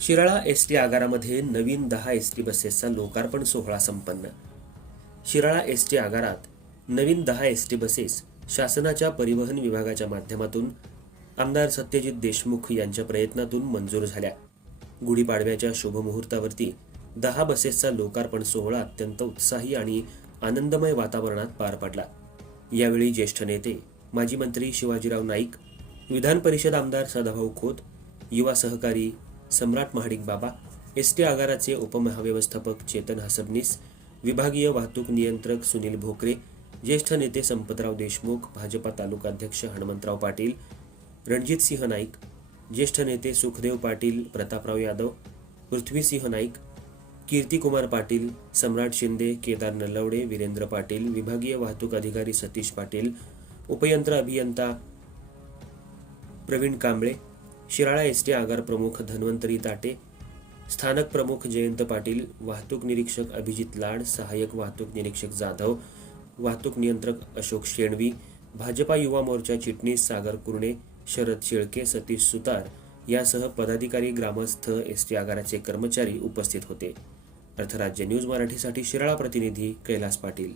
Shirala S T आगारामध्ये नवीन दहा एस टी बसेसचा लोकार्पण सोहळा संपन्न. शिराळा एस टी आगारात नवीन दहा एस टी बसेस शासनाच्या परिवहन विभागाच्या माध्यमातून आमदार सत्यजित देशमुख यांच्या प्रयत्नातून मंजूर झाल्या. गुढीपाडव्याच्या शुभमुहूर्तावरती दहा बसेसचा लोकार्पण सोहळा अत्यंत उत्साही आणि आनंदमय वातावरणात पार पडला. यावेळी ज्येष्ठ नेते माजी मंत्री शिवाजीराव नाईक विधान परिषद आमदार सदाभाऊ खोत युवा सहकारी सम्राट महाडिक बाबा एस टी आगाराचे उपमहाव्यवस्थापक चेतन हसबनीस विभागीय वाहतूक नियंत्रक सुनील भोकरे ज्येष्ठ नेते संपतराव देशमुख भाजपा तालुकाध्यक्ष हनुमंतराव पाटील रणजितसिंह नाईक ज्येष्ठ नेते सुखदेव पाटील प्रतापराव यादव पृथ्वीसिंह नाईक कीर्तिकुमार पाटील सम्राट शिंदे केदार नलवडे वीरेंद्र पाटील विभागीय वाहतूक अधिकारी सतीश पाटील उपयंत्र अभियंता प्रवीण कांबळे शिराळा एस टी आगार प्रमुख धन्वंतरी ताटे स्थानक प्रमुख जयंत पाटील वाहतूक निरीक्षक अभिजित लाड सहाय्यक वाहतूक निरीक्षक जाधव वाहतूक नियंत्रक अशोक शेणवी भाजपा युवा मोर्चा चिटणीस सागर कुर्णे शरद शेळके सतीश सुतार यासह पदाधिकारी ग्रामस्थ एस टी आगाराचे कर्मचारी उपस्थित होते. अर्थराज्य न्यूज मराठीसाठी शिराळा प्रतिनिधी कैलास पाटील.